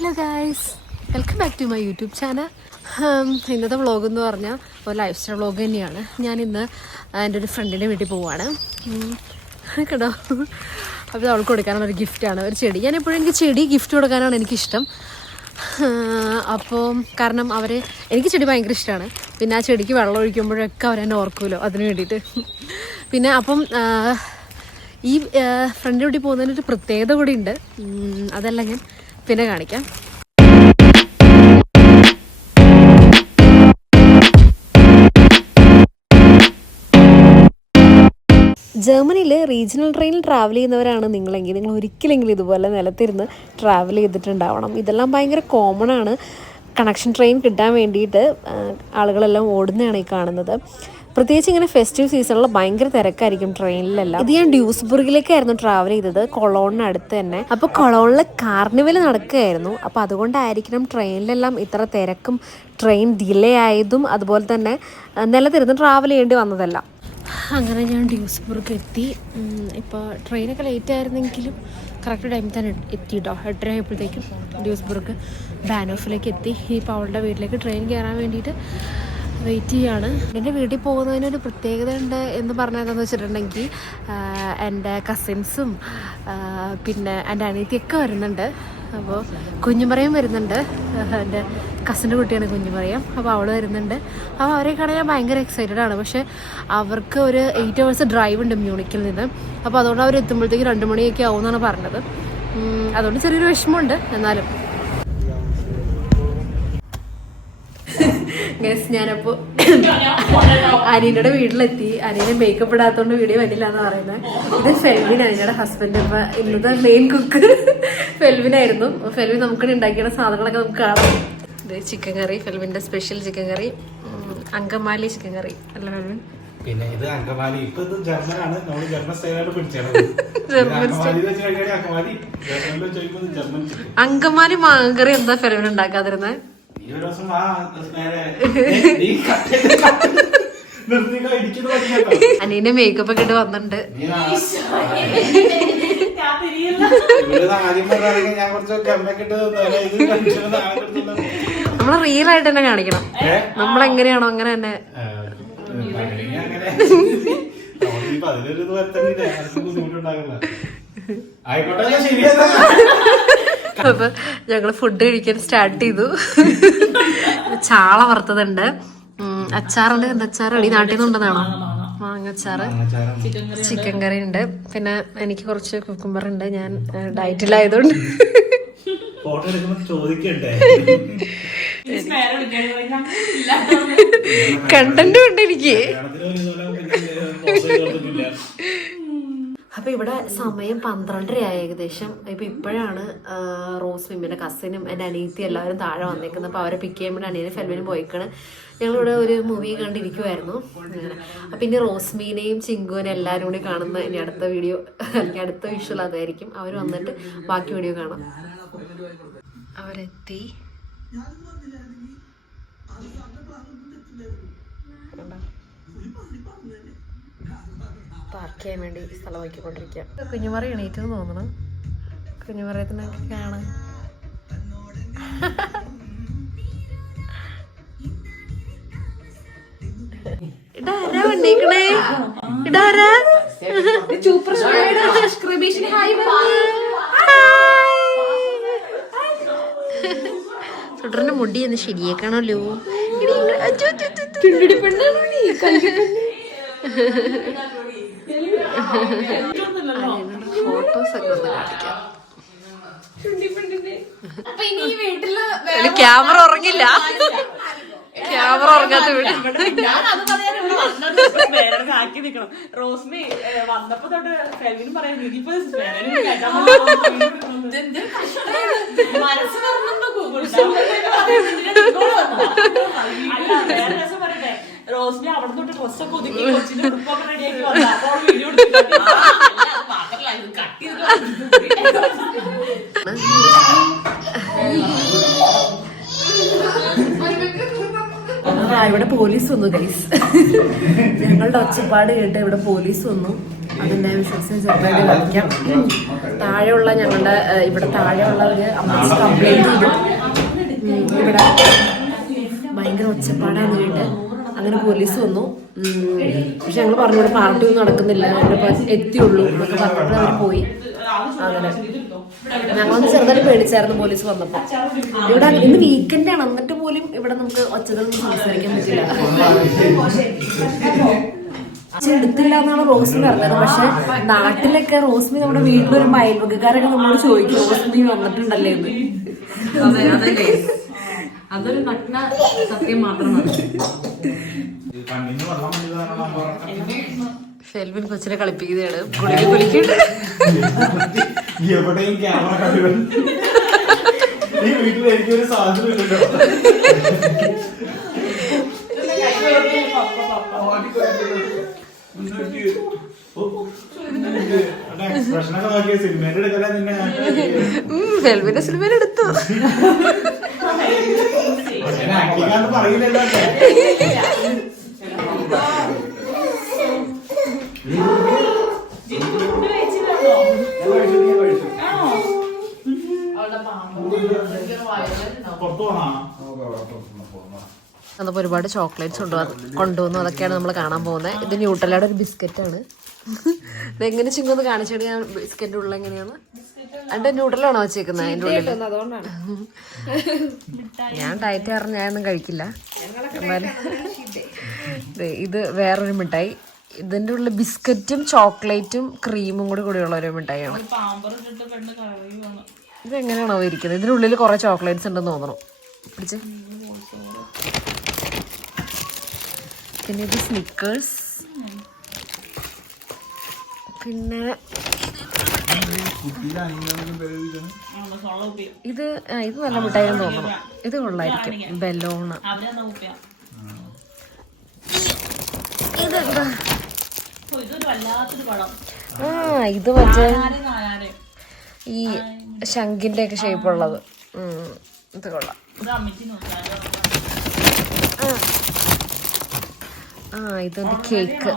Hello guys, welcome back to my YouTube channel. ഇന്നത്തെ vlog എന്ന് പറഞ്ഞാൽ ഒരു ലൈഫ് സ്റ്റൈൽ വ്ളോഗ് തന്നെയാണ്. ഞാനിന്ന് എൻ്റെ ഒരു ഫ്രണ്ടിൻ്റെ വീട്ടിൽ പോവുകയാണ് കേട്ടോ. അപ്പോൾ അവൾക്ക് കൊടുക്കാനുള്ളൊരു ഗിഫ്റ്റാണ്, ഒരു ചെടി. ഞാൻ എപ്പോഴും എനിക്ക് ചെടി ഗിഫ്റ്റ് കൊടുക്കാനാണ് എനിക്കിഷ്ടം. അപ്പോൾ കാരണം എനിക്ക് ചെടി ഭയങ്കര ഇഷ്ടമാണ്. പിന്നെ ആ ചെടിക്ക് വെള്ളം ഒഴിക്കുമ്പോഴൊക്കെ അവരെന്നെ ഓർക്കുമല്ലോ, അതിന് വേണ്ടിയിട്ട്. പിന്നെ അപ്പം ഈ ഫ്രണ്ടിൻ്റെ വീട്ടിൽ പോകുന്നതിനൊരു പ്രത്യേകത കൂടി ഉണ്ട്. അതെല്ലാം ഞാൻ പിന്നെ കാണിക്കാം. ജർമ്മനിയിൽ റീജിയണൽ ട്രെയിനിൽ ട്രാവൽ ചെയ്യുന്നവരാണ് നിങ്ങളെങ്കിൽ നിങ്ങൾ ഒരിക്കലെങ്കിലും ഇതുപോലെ നിലത്തിരുന്ന് ട്രാവൽ ചെയ്തിട്ടുണ്ടാവണം. ഇതെല്ലാം ഭയങ്കര കോമൺ ആണ്. കണക്ഷൻ ട്രെയിൻ കിട്ടാൻ വേണ്ടിയിട്ട് ആളുകളെല്ലാം ഓടുന്നതാണ് ഈ കാണുന്നത്. പ്രത്യേകിച്ച് ഇങ്ങനെ ഫെസ്റ്റീവ് സീസണിൽ ഭയങ്കര തിരക്കായിരിക്കും ട്രെയിനിലെല്ലാം. ഇത് ഞാൻ ഡ്യൂസ്ബുർഗിലേക്കായിരുന്നു ട്രാവൽ ചെയ്തത്, കൊളോണിനടുത്ത് തന്നെ. അപ്പോൾ കൊളോണിൽ കാർണിവൽ നടക്കുകയായിരുന്നു. അപ്പോൾ അതുകൊണ്ടായിരിക്കണം ട്രെയിനിലെല്ലാം ഇത്ര തിരക്കും, ട്രെയിൻ ഡിലേ ആയതും, അതുപോലെ തന്നെ നിലത്തിരുന്ന് ട്രാവൽ ചെയ്യേണ്ടി വന്നതല്ല. അങ്ങനെ ഞാൻ ഡ്യൂസ്ബുർഗ് എത്തി. ഇപ്പോൾ ട്രെയിനൊക്കെ ലേറ്റ് ആയിരുന്നെങ്കിലും കറക്റ്റ് ടൈമിൽ തന്നെ എത്തി കേട്ടോ. 8:30 ആയപ്പോഴത്തേക്കും ഡ്യൂസ്ബുർഗ് ബാനോഫിലേക്ക് എത്തി. ഇപ്പോൾ അവളുടെ വീട്ടിലേക്ക് ട്രെയിൻ കയറാൻ വേണ്ടിയിട്ട് വെയിറ്റ് ചെയ്യാണ്. എൻ്റെ വീട്ടിൽ പോകുന്നതിനൊരു പ്രത്യേകത ഉണ്ട് എന്ന് പറഞ്ഞതെന്ന് വെച്ചിട്ടുണ്ടെങ്കിൽ, എൻ്റെ കസിൻസും പിന്നെ എൻ്റെ അനിയത്തിയൊക്കെ വരുന്നുണ്ട്. അപ്പോൾ കുഞ്ഞുമറിയം വരുന്നുണ്ട്, എൻ്റെ കസിൻ്റെ കുട്ടിയാണ് കുഞ്ഞുമറിയം. അപ്പോൾ അവൾ വരുന്നുണ്ട്. അപ്പോൾ അവരെ കാണാൻ ഞാൻ ഭയങ്കര എക്സൈറ്റഡ് ആണ്. പക്ഷേ അവർക്ക് ഒരു 8 hours ഡ്രൈവ് ഉണ്ട് മ്യൂണിക്കിൽ നിന്ന്. അപ്പോൾ അതുകൊണ്ട് അവർ എത്തുമ്പോഴത്തേക്ക് 2 മണിയൊക്കെ ആവും എന്നാണ് പറഞ്ഞത്. അതുകൊണ്ട് ചെറിയൊരു വിഷമമുണ്ട്. എന്നാലും ഞാനപ്പോൾ അനീനയുടെ വീട്ടിലെത്തി. അനീനെ മേക്കപ്പ് ഇടാത്തതുകൊണ്ട് വീഡിയോ വരില്ല എന്ന് പറയുന്നത്. ഇത് ഫെൽവിൻ, അനീനയുടെ ഹസ്ബൻഡ്. ഇപ്പം ഇന്നത്തെ മെയിൻ കുക്ക് ഫെൽവിനായിരുന്നു. ഫെൽവിൻ നമുക്ക് ഉണ്ടാക്കിയ സാധനങ്ങളൊക്കെ നമുക്ക് കാണാം. ഇത് ചിക്കൻ കറി, ഫെൽവിൻ്റെ സ്പെഷ്യൽ ചിക്കൻ കറി, അങ്കമാലി ചിക്കൻ കറി അല്ല ഫെൽവിൻ? പിന്നെ ഇത് അങ്കമാലി. ഇപ്പൊ ഇത് ജർമ്മനാണ്, നമ്മൾ ജർമ്മൻ സ്റ്റൈലായിട്ട് പിടിച്ചത്. അങ്കമാലി മാങ്ങറി എന്താ ഫെൽവിൻ ഉണ്ടാക്കാതിരുന്നത്? അനീന്റെ മേക്കപ്പ് ഒക്കെ ഇട്ട് വന്നിട്ടുണ്ട്. നമ്മള് റിയൽ ആയിട്ട് തന്നെ കാണിക്കണം. നമ്മളെങ്ങനെയാണോ അങ്ങനെ തന്നെ. അപ്പൊ ഞങ്ങള് ഫുഡ് കഴിക്കാൻ സ്റ്റാർട്ട് ചെയ്തു. ചാള വറുത്തതുണ്ട്, അച്ചാറുണ്ട്. എന്താ അച്ചാറ്? ഈ നാട്ടിൽ നിന്നുണ്ടെന്നാണോ? മാങ്ങച്ചാറ്, ചിക്കൻ കറി ഉണ്ട്. പിന്നെ എനിക്ക് കുറച്ച് കുക്കുംബർ ഉണ്ട്. ഞാൻ ഡയറ്റിലായതുകൊണ്ട് കണ്ടന്റും ഉണ്ട് എനിക്ക്. അപ്പോൾ ഇവിടെ സമയം 12:30 ആയി ഏകദേശം. ഇപ്പോഴാണ് റോസ് മിമ്മിൻ്റെ കസിനും എൻ്റെ അനിയത്തി എല്ലാവരും താഴെ വന്നേക്കുന്നത്. അപ്പോൾ അവരെ പിക്ക് ചെയ്യുമ്പോൾ അനിയനും ഫെൽവിനും പോയിക്കാണ്. ഞങ്ങളിവിടെ ഒരു മൂവി കണ്ടിരിക്കുമായിരുന്നു. അങ്ങനെ അപ്പം ഇനി റോസ്മീനെയും ചിങ്കുവിനെ എല്ലാവരും കൂടി കാണുന്ന ഇനി അടുത്ത വീഡിയോ, അല്ലെങ്കിൽ അടുത്ത വിഷ്വൽ അതായിരിക്കും. അവർ വന്നിട്ട് ബാക്കി വീഡിയോ കാണാം. അവരെത്തി. പാർക്ക് ചെയ്യാൻ വേണ്ടി സ്ഥലം നോക്കിക്കൊണ്ടിരിക്കുക. കുഞ്ഞുമറി എണീറ്റെന്ന് തോന്നണം. കുഞ്ഞുമറിയത്തിനൊക്കെ കാണാൻ. ഇടാരാ വന്നേക്കണേ? ഇടാരാ? സുഡറിന്റെ മുടി ഒന്ന് ശരിയേക്കണല്ലോ. ഫോട്ടോസ് ഒക്കെ ഒന്ന് കാണിക്കാം. ക്യാമറ ഉറങ്ങില്ല. ക്യാമറ ഉറങ്ങാത്ത വീട്. ആക്കി നിക്കണം. റോസ്മി വന്നപ്പോ തൊട്ട് ഫെൽവിനും പറയുന്നു ഇതിപ്പോ മനസ്സ് വേറെ രസം പറയട്ടെ. റോസ്മി അവിടെ തൊട്ട് ഡ്രസ്സൊക്കെ ഒതുക്കി കൊച്ചിന്റെ ഉടുപ്പൊക്കെ റെഡിയാക്കി വന്നു. അപ്പോൾ വീഡിയോ മാത്രല്ല ഇത് കട്ട് ഇവിടെ പോലീസ് വന്നു ഗൈസ്. ഞങ്ങളുടെ ഒച്ചപ്പാട് കേട്ട് ഇവിടെ പോലീസ് വന്നു. അതിൻ്റെ വിശ്വാസം ചെറുതായിട്ട് കാണിക്കാം. താഴെയുള്ള ഞങ്ങളുടെ ഇവിടെ താഴെയുള്ള ഒരു അമ്മച്ചി കംപ്ലൈൻറ്റ് ചെയ്തു. ഇവിടെ ഭയങ്കര ഒച്ചപ്പാടാന്ന് കേട്ട് അങ്ങനെ പോലീസ് വന്നു. പക്ഷെ ഞങ്ങൾ പറഞ്ഞു ഇവിടെ പാർട്ടി ഒന്നും നടക്കുന്നില്ല, ഇവിടെ എത്തിയുള്ളൂ എന്നൊക്കെ പറഞ്ഞിട്ട് അവർ പോയി. അങ്ങനെ ഞങ്ങളൊന്ന് ചെറുതായിട്ട് പേടിച്ചായിരുന്നു പോലീസ് വന്നപ്പോൾ. ഇവിടെ ഇന്ന് വീക്കെൻഡ് ആണ്, എന്നിട്ട് പോലും ഇവിടെ നമുക്ക് ഒച്ചതൊന്നും സംസാരിക്കാൻ പറ്റില്ല. എടുത്തില്ല എന്നാണ് റോസ്മി പറഞ്ഞത്. പക്ഷെ നാട്ടിലൊക്കെ റോസ്മി നമ്മുടെ വീട്ടിലൊരു അയൽവക്കാരൊക്കെ നമ്മളോട് ചോദിക്കും റോസ്മി വന്നിട്ടുണ്ടല്ലേ എന്ന്. അതൊരു നഗ്ന സത്യം മാത്രമാണ്. ഷെൽവിൻ കൊച്ചിനെ കളിപ്പിക്കുകയാണ്, കുളിക്ക് കുലിക്കുണ്ട്. എവിടെയും ക്യാമറ കണ്ടു ഈ വീട്ടിൽ എനിക്കൊരു സാധനം ഇല്ലല്ലോ. എക്സ്പ്രഷനൊക്കെ നോക്കിയ സിനിമേന്റെ എടുക്കല നിന്നെ ഷെൽവിന്റെ സിനിമയിൽ എടുത്തു. പറയില്ലല്ലോ. അതപ്പോൾ ഒരുപാട് ചോക്ലേറ്റ്സ് കൊണ്ടുവന്നു. അതൊക്കെയാണ് നമ്മൾ കാണാൻ പോകുന്നത്. ഇത് ന്യൂട്രലയുടെ ഒരു ബിസ്ക്കറ്റാണ്. ഇതെങ്ങനെ ചിങ്ങൊന്ന് കാണിച്ചിട്ട് ഞാൻ ബിസ്ക്കറ്റ് ഉള്ള എങ്ങനെയാണ് അതിന്റെ ന്യൂട്രലാണോ വെച്ചേക്കുന്നത് അതിന്റെ ഉള്ളിൽ? ഞാൻ ഡയറ്റ് കാരണം ഞാനൊന്നും കഴിക്കില്ല. എന്നാലും ഇത് വേറൊരു മിഠായി. ഇതിന്റെ ഉള്ളിൽ ബിസ്ക്കറ്റും ചോക്ലേറ്റും ക്രീമും കൂടിയുള്ള ഒരു മിഠായിയാണ്. ഇതെങ്ങനെയാണോ ഇരിക്കുന്നത്? ഇതിനുള്ളിൽ കുറെ ചോക്ലേറ്റ്സ് ഉണ്ടെന്ന് തോന്നണം. പിടിച്ച്. പിന്നെ ഇത് സ്നിക്കേഴ്സ്. പിന്നെ ഇത് നല്ല മിഠായിന്ന് തോന്നണം. ഇത് കൊള്ളായിരിക്കും. ബലൂണ്. ഇതെന്താ? ഇത് മറ്റേ ഈ ശംഖിന്റെ ഒക്കെ ഷേപ്പ് ഉള്ളത്. ഇത് കൊള്ളാം. ഇതൊരു കേക്ക്,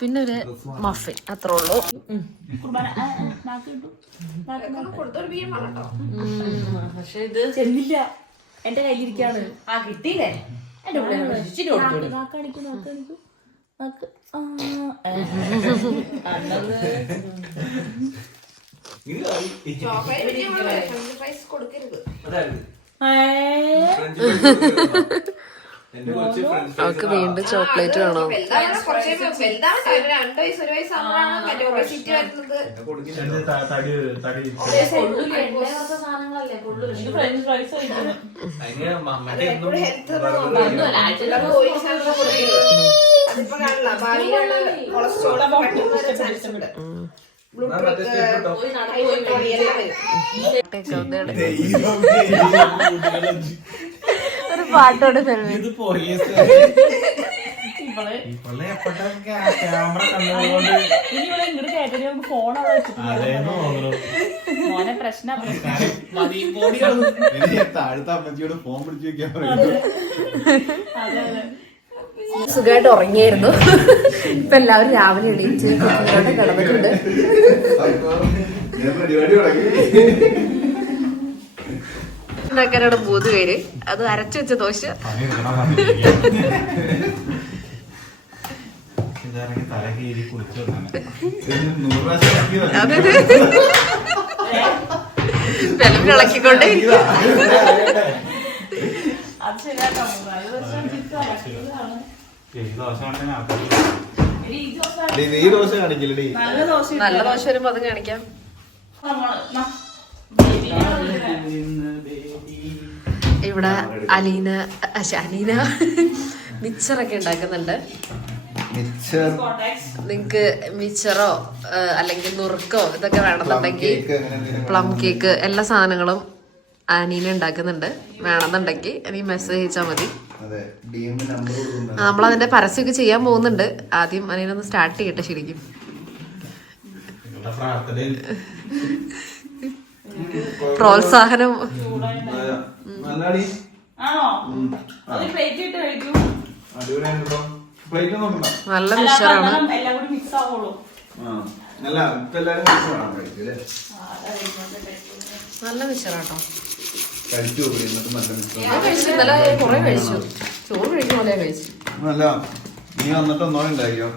പിന്നെ ഒരു മഫിൻ, അത്രേ ഉള്ളൂ. പക്ഷെ ഇത് ചെല്ലില്ല, എന്റെ കയ്യിലിരിക്കാണ്. കിട്ടിയില്ലേ? അവർക്ക് വീണ്ടും ചോക്ലേറ്റ് വേണോ? ഒരു പാട്ടോട് സുഖമായിട്ട് ഉറങ്ങിയായിരുന്നു. ഇപ്പൊ എല്ലാവരും രാവിലെ എണീറ്റ് കുട്ടികളോടെ കിടന്നിട്ടുണ്ട്. ഉണ്ടാക്കാനാണ് 3 പേര്. അത് അരച്ചു വെച്ച ദോശ. വെള്ളം ഇളക്കിക്കൊണ്ട് നല്ല ദോശ വരുമ്പോ അതും കാണിക്കാം. ഇവിടെ അലീന മിച്ചറൊക്കെ ഉണ്ടാക്കുന്നുണ്ട്. നിങ്ങക്ക് മിച്ചറോ അല്ലെങ്കിൽ നുറുക്കോ ഇതൊക്കെ വേണമെന്നുണ്ടെങ്കിൽ പ്ലം കേക്ക് എല്ലാ സാധനങ്ങളും അനീന ഉണ്ടാക്കുന്നുണ്ട്. വേണമെന്നുണ്ടെങ്കിൽ എനിക്ക് മെസ്സേജ് അയച്ചാൽ മതി. നമ്മളതിന്റെ പരസ്യമൊക്കെ ചെയ്യാൻ പോകുന്നുണ്ട്. ആദ്യം അനീനൊന്ന് സ്റ്റാർട്ട് ചെയ്യട്ടെ. ശരിക്കും പ്രോത്സാഹനം. പ്ലേറ്റ് നോക്കണ്ട. നല്ല മിക്സറാണ്. എല്ലാം കൂടി മിക്സ് ആവുള്ളൂ. അല്ല ഇപ്പൊ എല്ലാരും മിക്സ് വേണം കഴിക്കൂലേ. നല്ല മിക്സറാട്ടോ. കഴിച്ചു എന്നിട്ട് നല്ല മിക്സ്. ഇന്നലെ കുറെ കഴിച്ചു. ചോറ് കഴിക്കുന്ന പോലെ കഴിച്ചു. അല്ല നീ വന്നിട്ട് ഒന്നോ ഉണ്ടാക്കിയോ?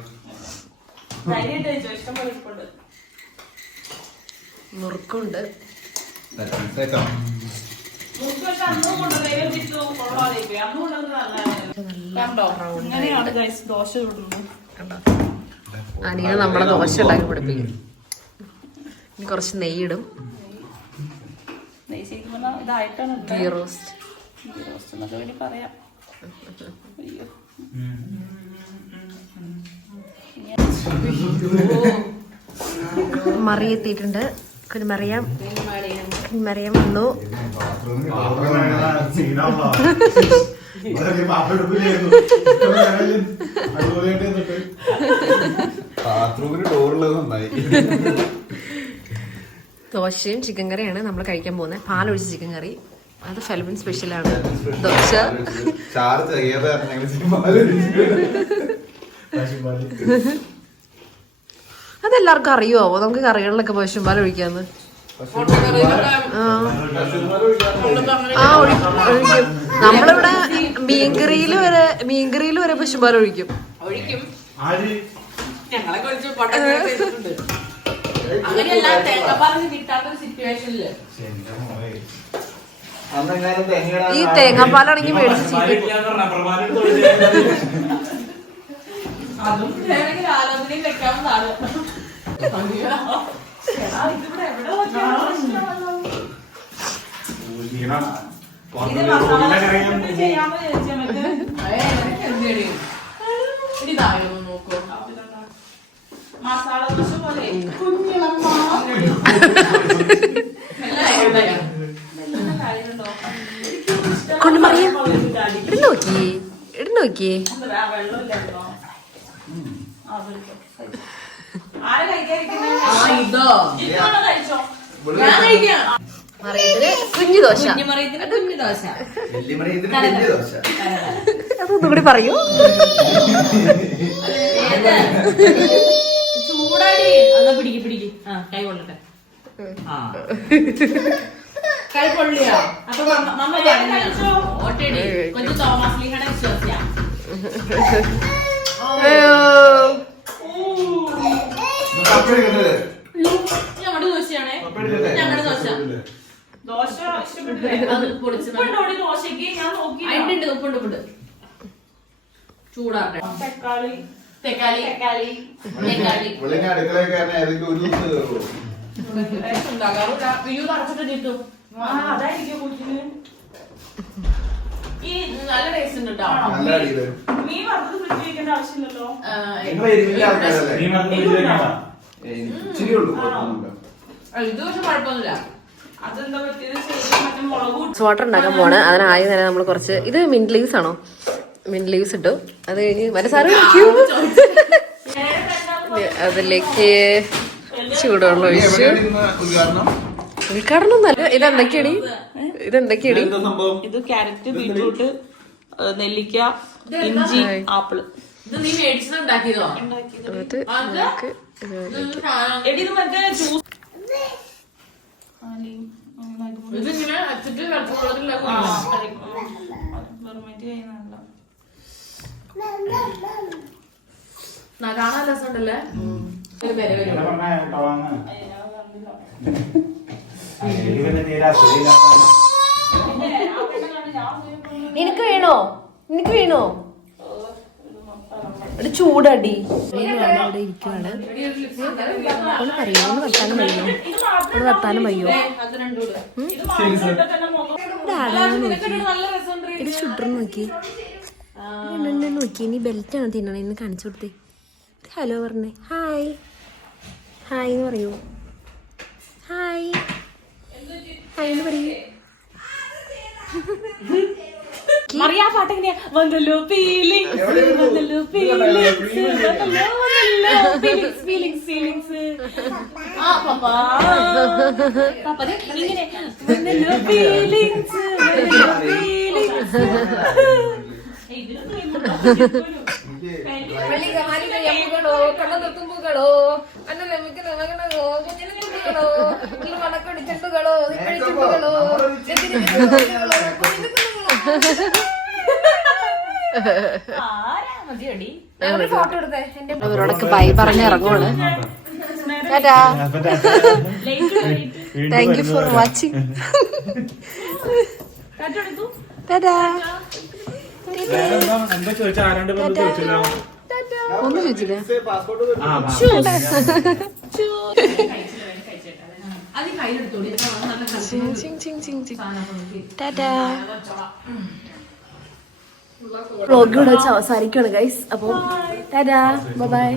മുറുക്കുണ്ട്. അനിയ നമ്മളെ ദോശ ഉണ്ടാക്കി പഠിപ്പിക്കും. ഇനി കുറച്ച് നെയ്യിടും. ഗീ റോസ്റ്റ് പറയാം. മറി എത്തിയിട്ടുണ്ട്. കുഞ്ഞുമറിയാം വന്നു. ദോശയും ചിക്കൻ കറിയാണ് നമ്മൾ കഴിക്കാൻ പോകുന്നത്. പാലൊഴിച്ച് ചിക്കൻ കറി. അത് ഫെൽബിൻ സ്പെഷ്യലാണ്. ദോശ അതെല്ലാവർക്കും അറിയുമോ? നമുക്ക് കറികളിലൊക്കെ പശുമ്പാൽ ഒഴിക്കാന്ന്. ഒഴിക്കും. നമ്മളിവിടെ മീൻകറിയിൽ വരെ പശുമ്പാൽ ഒഴിക്കും. അങ്ങനെയല്ല, തേങ്ങാപ്പാലൊന്നും കിട്ടാത്തൊരു സിറ്റുവേഷനില് ഈ തേങ്ങാപ്പാലാണെങ്കിൽ മേടിച്ച് അതും വേണമെങ്കിൽ ആലോചനയും വെക്കാവുന്നതാണ്. മസാല ദോശ പോലെ കൊണ്ടുമറിയ ഇടുന്നു നോക്കിയേ. കുഞ്ഞു ദോശ. അതൊന്നും കൂടി പറയൂ. ചൂടാടി എന്നാ പിടിക്ക്. കൈ കൊള്ളട്ടെ. കൈ കൊള്ളിയോ? അപ്പൊ കൊച്ചു തോമസ് ലീഹയുടെ വിശ്വസിയാ. ഞങ്ങളുടെ ദോശയാണേ. ഞങ്ങളുടെ ദോശ ദോശക്ക് ഞാൻ നോക്കി. അതിന്റെ ഉപ്പുണ്ട്. ചൂടാട്ടെ. തെക്കാലി അതായിരിക്കും ഈ നല്ല ടേസ്റ്റ് ഉണ്ട് കേട്ടോ. മീൻ വറുത്തത് ഫ്രിഡ്ജിൽ വെക്കേണ്ട ആവശ്യമില്ലല്ലോ. ഇത് പക്ഷെ കുഴപ്പമൊന്നുമില്ല. അതെന്താ പറ്റിയത്? മറ്റേ മുളക് വാട്ടർ ഉണ്ടാക്കാൻ പോണ്. അതിനായി തന്നെ നമ്മൾ കുറച്ച് ഇത് മിന്റ് ലീവ്സ് ആണോ? മിന്റ് ലീവ്സ് ഇട്ടു. അത് കഴിഞ്ഞ് മറ്റേ സാറ് അതിലേക്ക് ചൂടുവെള്ളം ഒഴിച്ചു. ഉദ്ഘാടനം ഒന്നല്ല. ഇതെന്തൊക്കെയാടി? ഇത് ക്യാരറ്റ്, ബീട്രൂട്ട്, നെല്ലിക്ക, ഇഞ്ചി, ആപ്പിള്. ഇത് നീ മേടിച്ചതുണ്ടാക്കിയതോ? ഇതിങ്ങനെ അച്ചിട്ട് കാണാൻ രസമുണ്ടല്ലേ? നിനക്ക് വേണോ? ചൂടടി. ഇവിടെ ഇരിക്കുവാണ്. ഒന്ന് വർത്താനം വയ്യോ? ഇത് ചുട്ടർ നോക്കി നീ ബെൽറ്റാണ് തിന്നണേ. ഇന്ന് കാണിച്ചു കൊടുത്തേ. ഹലോ പറഞ്ഞേ. ഹായ് എന്ന് പറയൂ. ഹായ് എന്ന് പറയൂ. മറിയാ പാട്ടെങ്ങനെയാ? വന്നല്ലോ ഫീലിങ്സ് ആ പപ്പാ ഇങ്ങനെ വന്നല്ലോ ഫീലിങ്സ്. എമ്മുകളോ കണ്ണതൊത്തുമ്പുകളോ അന്നലമിക്കലോ കുഞ്ഞിനുകളോ മണക്കടിച്ചെണ്ടുകളോ ചെണ്ടുകളോ ഫോട്ടോ എടുത്തേ. അവരോടൊക്കെ ബൈ പറഞ്ഞ് ഇറങ്ങുവാണ്. Thank you for watching. എന്താ ചോദിച്ചാൽ ആരാണ്ട് ചോദിച്ചില്ല. ഒന്നും ചോദിച്ചില്ല. വ്ളോഗ് ഇവിടെ വെച്ച് അവസാനിക്കുകയാണ് ഗൈസ്. അപ്പോൾ ടാറ്റാ ബൈ.